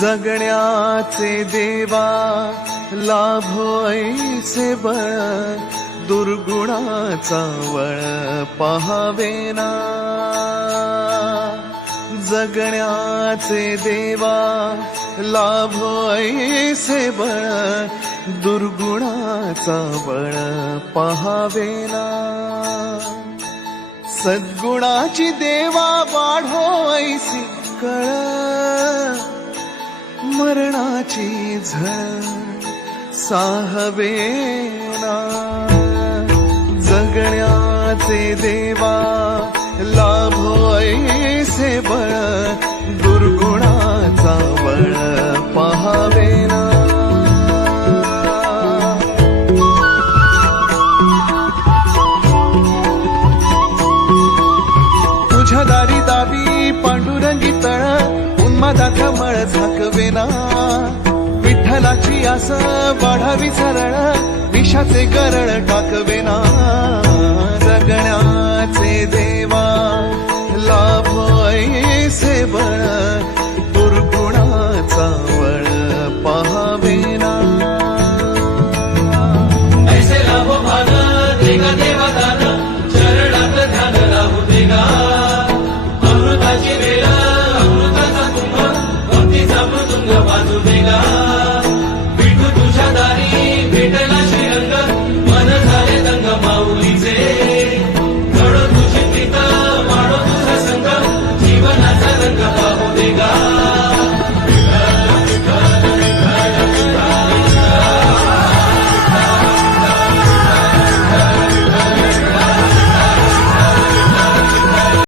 जगण्याचे देवा लाभो ऐसे बळ, दुर्गुणाचा वळ पहावेना. जगण्याचे देवा लाभो ऐसे बळ, दुर्गुणाचा बळ पहावेना. सद्गुणाची देवा वाढो ऐसी कळ, मरणाची झळ साहवेना. जगण्याचे देवा लाभो ऐसे बळ, दुर्गुणाचा बळ पहावेना. तुझ्या दारी दावी पांडुरंगी तळ, उन्मादाचा मळ झाकवेना. विठ्ठलाची आस वाढावी सरळ, विषाचे गरळ टाकवेना. जगण्याचे देवा लाभो ऐसे बळ,